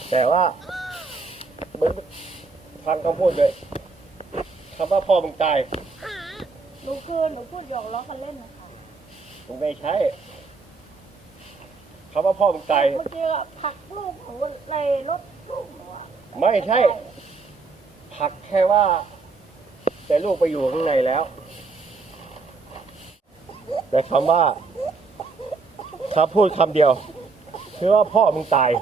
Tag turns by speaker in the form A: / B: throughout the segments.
A: แต่ว่ามึงฟังคำพูดเลยคำว่าพ่อมึงตาย
B: หนูพูดหยอกล้อกันเล่นนะคะ
A: มึงไม่ใช่คำว่าพ่อมึงตาย
B: เมื่อกี้ผลักลูกหนูในรถลูกหนู
A: ไม่ใช่ผลักแค่ว่าแต่ลูกไปอยู่ข้างในแล้วแต่คำว่าถ้าพูดคำเดียวคือว่าพ่อมึงตาย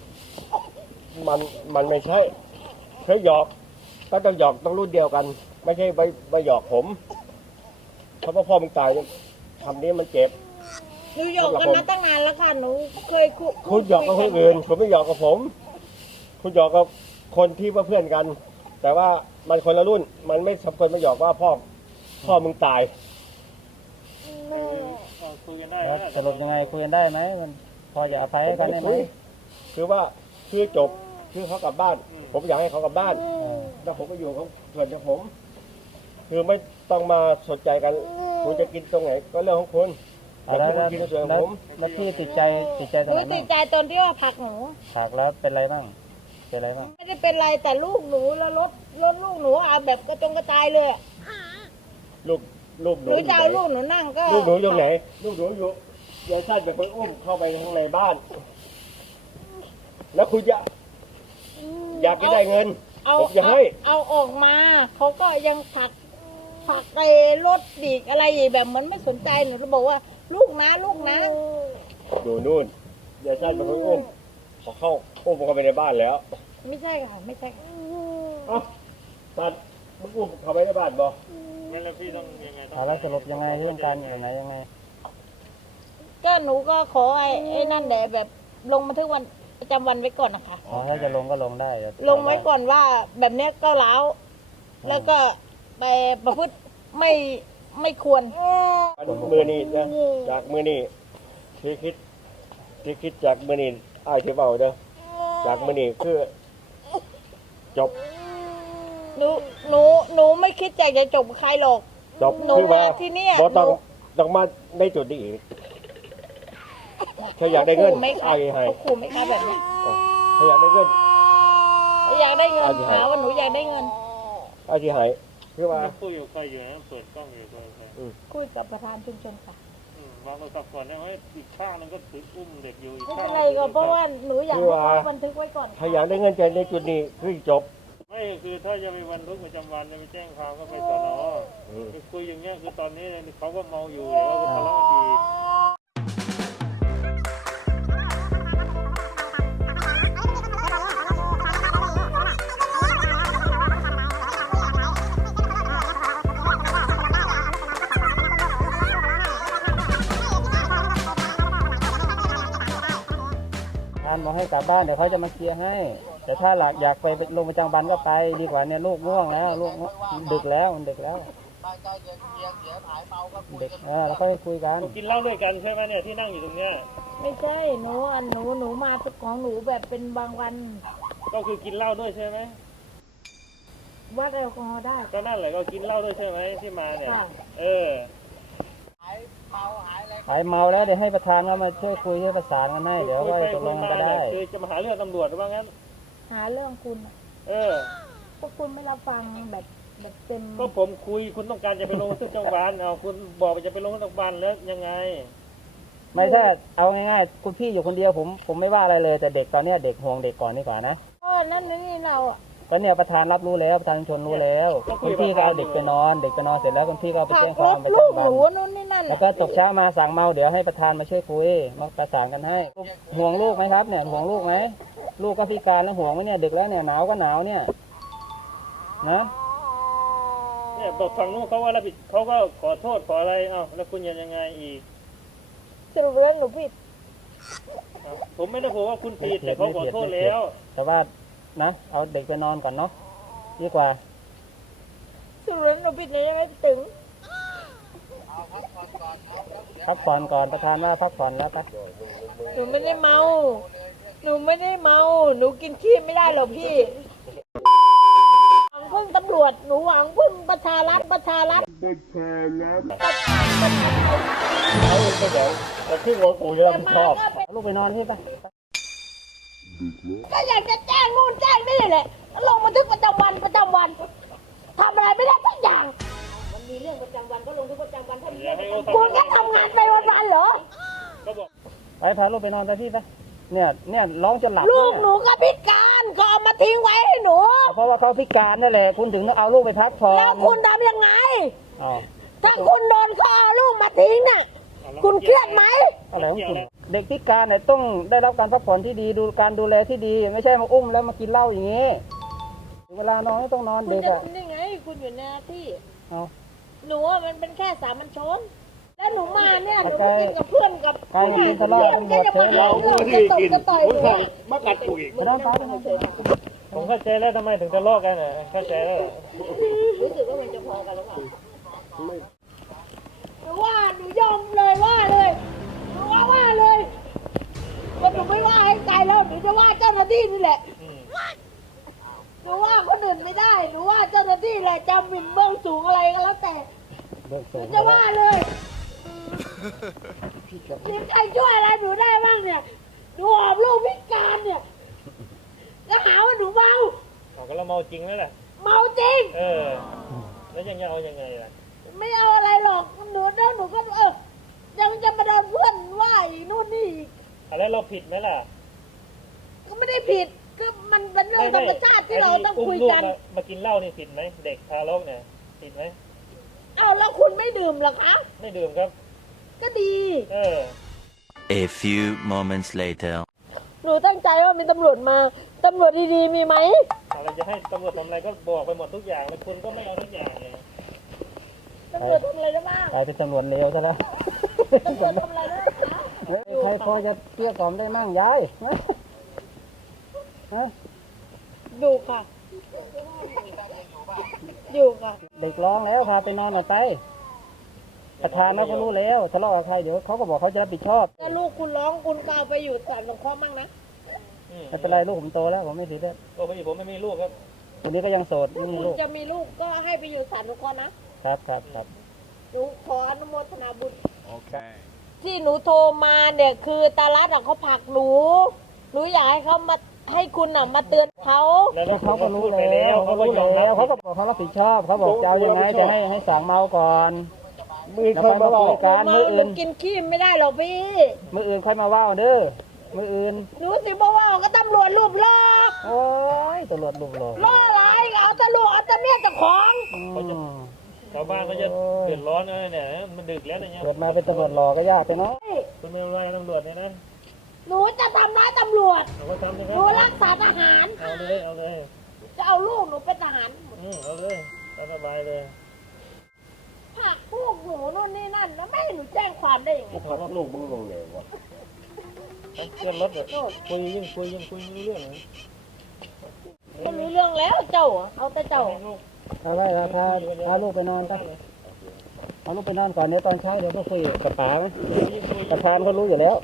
A: มันไม่ใช่เคยหยอกก็ต้องหยอกต้องรุ่นเดียวกันไม่ใช่ไปหยอกผมคำว่าพ่อมึงตายคำนี้มันเจ็บ
B: หนูหยอกกันมาตั้งนานแล้วค่ะหนูเคย
A: คุณหยอกกับคนอื่นคุณไม่หยอกกับผมคุณหยอกกับคนที่ว่าเพื่อนกันแต่ว่ามันคนละรุ่นมันไม่สมควรมาหยอกว่าพ่อมึงตาย
C: คุยกันได้สรุปยังไงคุยกันได้ไหมมันพอจะอภัยกันได้ไหม
A: คือว่าคือจบคือเขากลับบ้านผมอยากให้เขากลับบ้านแล้วผมก็อยู่ของเพื่อนของผมคือไม่ต้องมาสนใจกันคุณจะกินตรงไหนก็เรื่องของคุณ
C: แล้วที่ติดใจตรงไหน
B: ติดใจตอนที่ว่าผลักหนู
C: ผลักแล้วเป็นไรบ้าง
B: ไม่ได้เป็นไรแต่ลูกหนูแล้วรถลูกหนูเอาแบบกระจงกระจายเลย
A: ลูก
B: หนูจะเอาลูกหนูนั่งก็
A: ลูกหนูอยู่ไหนลูกหนูอยู่ยายชาติเป็นคนอุ้มเข้าไปข้างในบ้านแล้วคุณอยากจะได้เงินผมจะให้
B: เอาออกมาเขาก็ยังผลักไปรถดีกอะไรแบบเหมือนไม่สนใจหนูก็บอกว่าลูกนะ
A: อยู่นู่นยายชาติเป็นคนอุ้มเขาอุ้มเข้าไปในบ้านแล้ว
B: ไม่ใช่ค่ะ
A: เอ้าตัดมึงอุ้มเข้าไปในบ้านบ่
C: ไม่แล้วพี่ต้องยังไงเอาแล้วสรุปยังไงเรื่องการอย่างไรยังไง
B: ก็หนูก็ขอไอ้นั่นแหละแบบลงบันทึกวันประจำวันไว้ก่อนนะคะ
C: อ๋อถ้าจะลงก็ลงได้
B: ลงไว้ก่อนว่าแบบเนี้ยก็ล้าวแล้วก็ไปประพฤติไม่ควร
A: มือนี่นะจากมือนี่ที่คิดจากมือนี่อ้ายที่เบาเด้อจากมือนี่คือจบ
B: หนูไม่คิดอยากจะจบใครหรอก
A: จบ
B: หนูมาที่นี่
A: ต้องมาได้จุดนี้อีกถ้าอยากได้เงิน
B: อ้ายให้ขู่ไม่คะแบบนี้
A: ถ้าอยากได้เงิน
B: หาว่าหนูอยากได้เงิน
A: อ้ายที่ให้คือว่า
C: คุยอยู่ใครอยู่นะเปิดกล้องอยู่ใคร
B: คุยกับประธานชุมชนค่ะ
C: วางโทรศัพท์ก่อนนะให้อีกข้างนึงก็ถืออุ้มเด็กอยู่
B: ไม่เป็นไรก็เพราะว่าหนูอยากให้บันทึกไว้ก่อน
A: ถ้าอยากได้เงินใจในจุดนี้คือจบ
C: ไม่คือถ้าจะมีวันรุ่งประจำวันจะไปแจ้งความก็ไปสน.คุยอย่างเงี้ยคือตอนนี้เขาก็เมาอยู่เดี๋ยวก็ทะเลาะกันอีกบอกให้กลับบ้านเดี๋ยวเขาจะมาเคลียร์ให้แต่ถ้าอยากไปลงประจำวันก็ไปดีกว่าเนี่ยลูกง่วงแล้วลูกดึกแล้วมันดึกแล้วเด็กแล้วค่อยคุยกันกินเหล้าด้วยกันใช่ไหมเนี่ยที่นั่งอยู่ตรงเนี้ย
B: ไม่ใช่หนูมาของหนูแบบเป็นบางวัน
C: ก็คือกินเหล้าด้วยใช่ไหม
B: วัดแอลกอฮอล์ได้
C: ก็นั่นแหละก็กินเหล้าด้วยใช่ไหมที่มาเนี่ยหายเมาแล้วเดี๋ยวให้ประธานเขามาช่วยคุยให้ประสานกันให้เดี๋ยวก็ตกลงกันได้คือจะมาหาเรื่องตำรวจหรือว่างั้น
B: หาเรื่องคุณพวกคุณไม่รับฟังแบบเต็ม
C: ก็ผมคุยคุณต้องการจะไปลงบันทึกประจำวันเอาคุณบอกจะไปลงบันทึกประจำวันแล้วยังไงไม่ใช่เอาง่ายๆคุณพี่อยู่คนเดียวผมไม่ว่าอะไรเลยแต่เด็กตอนนี้เด็กห่วงเด็กก่อนนี่ก่อนนะ
B: นั่นนี่เรา
C: ก็เนี่ยประธานรับรู้แล้วประธานชนรู้แล้วคุณพี่ก็เอาเด็กไปนอนเสร็จแล้วคุณพี่ก็ไปแจ้งความประจำวันแล้วก็ตกเช้ามาสั่งเมาเดี๋ยวให้ประธานมาช่วยคุยมาประสานกันให้ห่วงลูกไหมครับเนี่ยห่วงลูกไหมลูกก็พิการแล้วห่วงไหมเนี่ยเด็กแล้วเนี่ยหนาวก็หนาวเนี่ยเนาะเนี่ยบอกฝั่งนู้นเขาว่ารับผิดเขาก็ขอโทษขออะไรแล้วคุณยังไงอีก
B: สรุปแล้วหนูผิด
C: ผมไม่ได้บอกว่าคุณผิดแต่เขาขอโทษแล้วแต่ว่านะเอาเด็กไปนอนก่อนเนาะดีกว่า
B: สุดแล้วหนูผิดยังไงถึง
C: พักผ่อนก่อนประธานว่าพักผ่อนแล้วไป
B: หนูไม่ได้เมาหนูกินขี้ไม่ได้หรอกพี่หวังพึ่งตำรวจหนูหวังพึ่งประชารัฐ
A: เอาไปเดี๋ยวที่หัวกูจะรับผิดชอบ
C: ลูกไปนอนที่ไป
B: ก็อยากจะแจ้งนู่นแจ้งนี่แหละลงบันทึกประจำวันทำอะไรไม่ได้สักอย่างมันมีเรื่องประจำวันก็ลงบันทึกประจำวันถ้ามีเรื่องคุณแค่ทำงานไปวันๆเหรอ
C: ไปพาลูกไปนอนไปพี่ไปเนี่ยร้องจนหลับ
B: ลูกหนูก็พิการก็เอามาทิ้งไว้ให้หนู
C: เพราะว่าเขาพิการนั่นแหละคุณถึงต้องเอาลูกไปพักผ่อน
B: แล้วคุณทำยังไง
C: อ๋อ
B: ถ้าคุณโดนเขาเอาลูกมาทิ้งน่ะคุณเครียดไหม
C: อะไรของคุณเด็กพิการเนี่ยต้องได้รับการพักผ่อนที่ดีดูการดูแลที่ดี ไม่ใช่มาอุ้มแล้วมากินเหล้าอย่างนี้ถึงเวลานอนก็ต้องนอน
B: คุณ
C: เด็ก
B: จะ
C: อะ
B: ทำได้ไงคุณอยู่ในหน้าที่
C: เอา
B: หนูว่ามันเป็นแค่สามัญชนแล้วหนูมาเนี่ยหนูมากินกับเพื่อนกับ
C: กลายเป็นทะเลาะกันหมด
B: จะมา
C: เลย
B: เรื่องจะตบจะต่อยหนู
A: มากัดกูอีก
C: ไม่ต้องไปเฉย
D: ผมเข้าใจแล้วทำไมถึงทะเลาะกันอ่ะเข้าใจแล้ว
B: รู้สึกว่ามันจะพอกันหรือเปล่าหนูว่าหนูยอมเลยว่าเลยหนูว่าเลยว่าหนูไม่ว่าให้ใครแล้วหนูจะว่าเจ้าหน้าที่นี่แหละหนูว่าคนอื่นไม่ได้หนูว่าเจ้าหน้าที่แหละจะหมิ่นเบื้องสูงอะไรก็แล้วแต่
C: เบิก
B: ห
C: สู
B: นู
C: ง
B: จะว่าเลยมีใครช่วยอะไรหนูได้บ้างเนี่ยหนูหอบลูกพิการเนี่ยแล้วหาว่าหนูเมา
D: เขาก็เราเมาจริงแล้วแหละ
B: เมาจริง
D: แล้วยังจะเอายังไงล่ะ
B: ไม่เอาอะไรหรอกหนูแล้วหนูก็ยังจะมาโดนเพื่อนว่าอีกนู่นนี่อีก
D: แล้วเราผิดไหมล่ะ
B: ก็ไม่ได้ผิดก็มันเป็นเรื่องธรรมชาติที่เราต้องคุยกัน
D: มากินเหล้านี่ผิดไหมเด็กทารกเนี่ยผิดไหม
B: เอาแล้วคุณไม่ดื่มเหรอคะ
D: ไม่ดื่มครับ
B: ก็ดี
E: A few moments later.
B: หนูตั้งใจว่ามีตำรวจมาตำรวจดีๆมีไหม
D: อะไรจะให้ตำรวจทำอะไรก็บอกไปหมดทุกอย่างแล้วคุณก็ไม่เอาทุกอย่างเลย
B: ตำรวจทำอะไรได้บ้าง
C: กลายเป็นตำรวจเลวซะแล้ว
B: ตำรวจทำอะไรได้คะ
C: เฮ้ยใครพอจะเกลี้ยกล่อมได้มั่งยายฮะ
B: อยู่ค่ะอยู่ค่ะ
C: เด็กร้องแล้วพาไปนอนหน่อยไปประธานเขาก็รู้แล้วทะเลาะกับใครเดี๋ยวเขาก็บอกเขาจะรับผิดชอบ
B: ถ้าลูกคุณร้องคุณก็เอาไปอยู่สถานสงเคราะห์มั่งนะ
C: ไม่เป็นไรลูกผมโตแล้วผมไม่ถือได้
D: ก็พอดีผมไม่มีลูกครับ
C: คนนี้ก็ยังโสดไม่มี
B: คุณ
C: ลูก
B: จะมีลูกก็ให้ไปอยู่สถานสงเคราะห์นะครับ
C: ครับ
B: หนูขออนุโมทนาบุญที่หนูโทรมาเนี่ยคือตาลัดเขาผลักหนูอยากให้เขามาให้คุณมาเตือนเขา
D: แล้ว
C: แล้วเขาก็รู้
D: ไป
C: แล้ว
D: เขา
C: เขา
D: ก็
C: รู้
D: ยอมรับ
C: แล้วเขาก็บอกเขารับผิดชอบเขาบอกจะเอายังไงจะให้สั่งเมาก่อน
A: มือเคยมาว่า
C: การ
B: เมา
C: มือ
B: หนู
C: อื่น
B: กินขี้ไม่ได้หรอกพี่
C: มืออื่นค่อยมาว่าวเด้อมืออื่น
B: หนูสิบอกว่าก็ตำรวจรูปล่อ
C: โอ้ยตำรวจลุกหลง
B: ล่ออะไรเอาตำรวจเอาตำเมียเจ้าของ
D: ชาวบ้านก็จะเดือดร้อนเลยเนี่ยมันดึกแล้วเนี่ย
C: เกิดมาเป็นตำรวจหล่อก็ยากไปเนาะ
D: คุณไม่รู้อะไรตำรวจเนี่ยนะ
B: หนูจะทำร้ายตำรวจ
D: เราก็ทำนะค
B: หนู
D: รั
B: รักษาทหาร
D: เอาเลย
B: จะเอาลูกหนูเป็นทหาร
D: เอาเลยสบายเลย
B: ผลักพวกหนูนู่นนี่นั่นแล้วไม่ให้หนูแจ้งความได้ยังไง
A: กูพาลูกมึงลงเลยวะ
D: เพื่อนรถคุยยิ่งคุยไม่รู้เรื่องเลย
B: ก็รู้เรื่องแล้วเจ้าเอาแต่เจ้า
C: เอาไว้พาลูกไปนอนไปเอาลูกไปนอนก่อนเดี๋ยวตอนเช้าเดี๋ยวก็คุยกับป๋าไหมประธานเขารู้อยู่แล้ว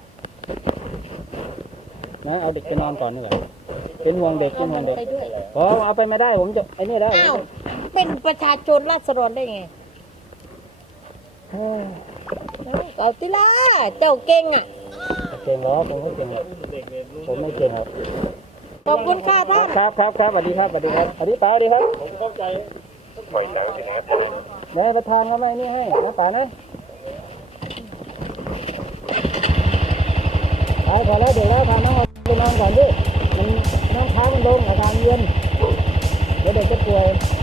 C: นะเอาเด็กไปนอนก่อนดีกว่าเป็นห่วงเด็กเป็นห่วงเด็ก
B: ไปด้วย
C: เอาไปไม่ได้ผมจะไอ้นี่ได้
B: อ้าวเป็นประชาชนราษฎรได้ไงเอาติล่าเจ้าเก่งอ่ะ
C: เก่งเหรอผมก็เก่งหรอกผมไม่เก่งครับ
B: ขอบคุณค่ะท่าน
C: ครับสวัสดีครับสวัสดีครับสวัสดีป๋าสวัสดีครับ
A: ผมเข้าใจ
C: นายประธานเขาไม่นี่ให้นะป๋านะเอาพอแล้วเดี๋ยวแล้วพาน้องไปนอนก่อนดิมันน้ำค้างมันลงอาการเย็นเดี๋ยวเด็กจะป่วย